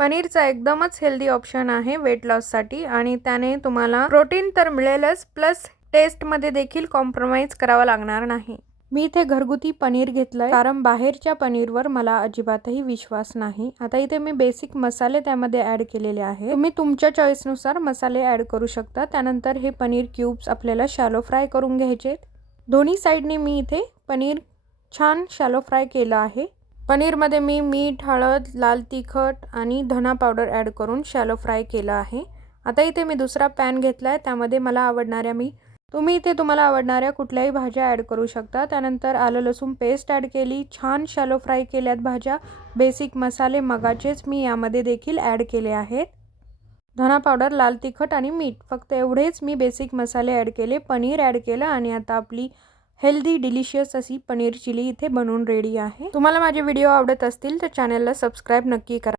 पनीरचा एकदमच healthy option आहे वेट लॉससाठी आणि त्याने तुम्हाला प्रोटीन तर मिळेलच प्लस टेस्टमध्ये देखील कॉम्प्रोमाइज करावा लागणार नाही। मी इथे घरगुती पनीर घेतलंय कारण बाहेरच्या पनीरवर मला अजिबातही विश्वास नाही। आता इथे मी बेसिक मसाले त्यामध्ये ॲड केलेले आहे। तुम्ही तुमच्या चॉईसनुसार मसाले ॲड करू शकता। त्यानंतर हे पनीर क्यूब्स आपल्याला शॅलो फ्राय करून घ्यायचे। दोन्ही साइडनी मी इथे पनीर छान शॅलो फ्राय केलं आहे। पनीरमध्ये मी मीठ, हळद, लाल तिखट आणि धना पावडर ॲड करून शॅलो फ्राय केलं आहे। आता इथे मी दुसरा पॅन घेतलाय त्यामध्ये तुम्ही इथे तुम्हाला आवडणाऱ्या कुठल्याही भाज्या ॲड करू शकता। त्यानंतर आलं लसूण पेस्ट ॲड केली, छान शॅलो फ्राय केल्यात भाज्या। बेसिक मसाले मगाचेच मी यामध्ये देखील ॲड केले आहेत। धना पावडर, लाल तिखट आणि मीठ, फक्त एवढेच मी बेसिक मसाले ॲड केले। पनीर ॲड केलं आणि आता आपली हेल्दी डिलिशियस अशी पनीर चिली इथे बनवून रेडी आहे। तुम्हाला माझे व्हिडिओ आवडत असतील तर चॅनलला सबस्क्राइब नक्की करा।